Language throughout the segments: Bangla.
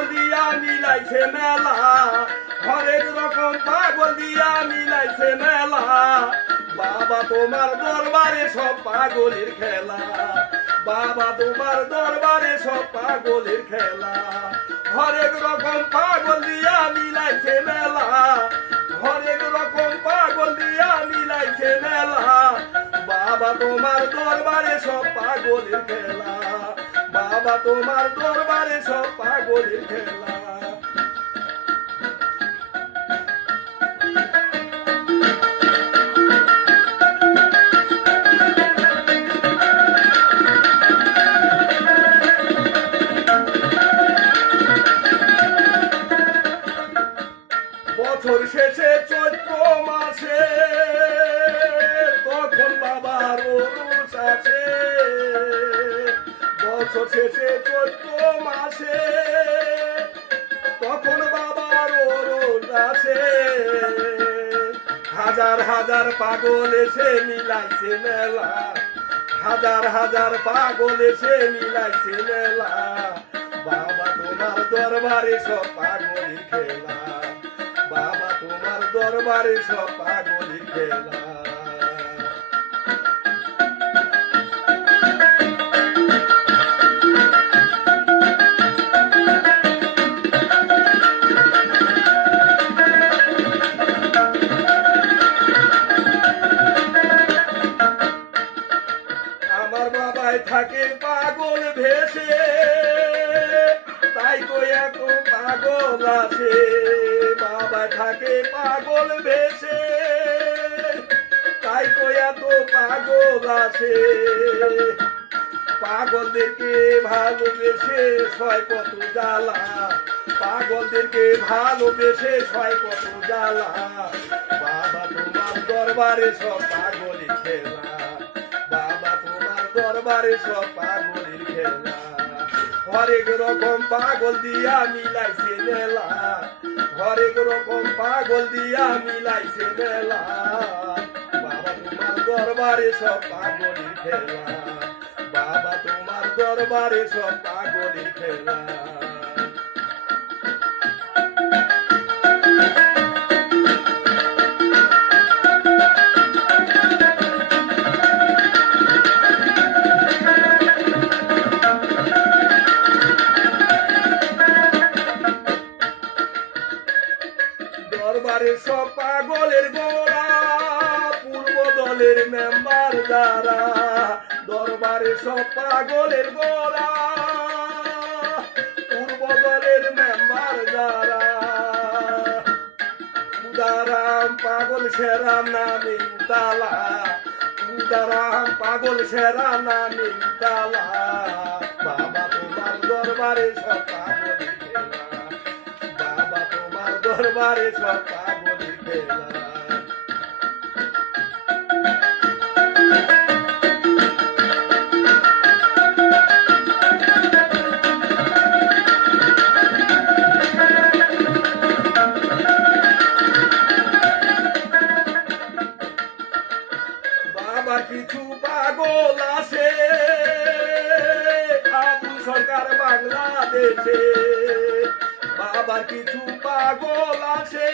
পাগল দিয়া মিলাইছে মেলা, হরেক রকম পাগল দিয়া মিলাইছে মেলা। বাবা তোমার দরবারে সব পাগলের খেলা, বাবা তোমার দরবারে সব পাগলের খেলা। হরেক রকম পাগল দিয়া মিলাইছে মেলা, হরেক রকম পাগল দিয়া মিলাইছে মেলা। বাবা তোমার দরবারে সব পাগলের খেলা, বাবা তোমার দরবারে সব পাগলের খেলা। বছর শেষে চৈত্র মাসে তখন বাবার ওরস আছে, বছর শেষে চৈত্র মাসে তখন বাবার ওরস আছে। হাজার হাজার পাগল এসে মিলাইছে মেলা, হাজার হাজার পাগল এসে মিলাইছে মেলা। বাবা তোমার দরবারে সব পাগলের খেলা, বাবা তোমার দরবারে সব পাগলের খেলা। আমার বাবাই থাকে পাগল ভেসে, তাই তো এত পাগল আছে। বাবা থাকে পাগল ভেসে, তাই তো এত পাগল আছে। পাগলদেরকে ভালোবেসে সয় কত জ্বালা, পাগলদেরকে ভালোবেসে সয় কত জ্বালা। বাবা তোমার দরবারে সব পাগলের খেলা, বাবা তোমার দরবারে সব পাগলের খেলা। হরেক রকম পাগল দিয়া মিলাইছে মেলা, হরেক রকম পাগল দিয়া মিলাইছে মেলা। বাবা তোমার দরবারে সব পাগলের খেলা, বাবা তোমার দরবারে সব পাগলের খেলা। দরবারে সব পাগলের গোড়া পূর্ব দলের মেম্বার যারা, দরবারে সব পাগলের গোড়া পূর্ব দলের মেম্বার যারা। উদারাম পাগল সেরা নামে তালা, উদারাম পাগল সেরা নামে তালা। বাবা তোমার দরবারে সব পাগলের খেলা, বাবা তোমার দরবারে সব পাগলের খেলা। বাবা কিছু পাগল আছে আবুল সরকার বাংলাদেশে, বাবা কিছু পাগল আছে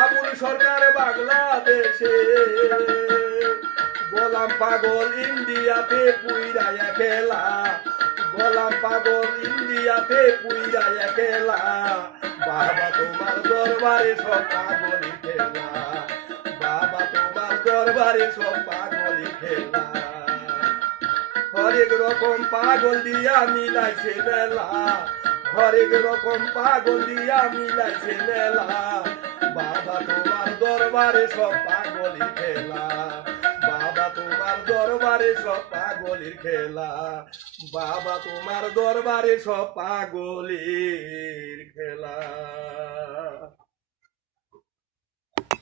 আবুল সরকার বাংলাদেশে। গোলাম পাগল ইন্ডিয়াতে পুইরা খেলা, গোলাম পাগল ইন্ডিয়াতে পুইরা খেলা। বাবা তোমার দরবারে সব পাগলের খেলা, বাবা তোমার দরবারে সব পাগলের খেলা। হরেক রকম পাগল দিয়া মিলাইছে মেলা, হরেক রকম পাগল দিয়া মিলাইছে মেলা। বাবা তোমার দরবারে সব পাগলের খেলা, বাবা তোমার দরবারে সব পাগলের খেলা, বাবা তোমার দরবারে সব পাগলের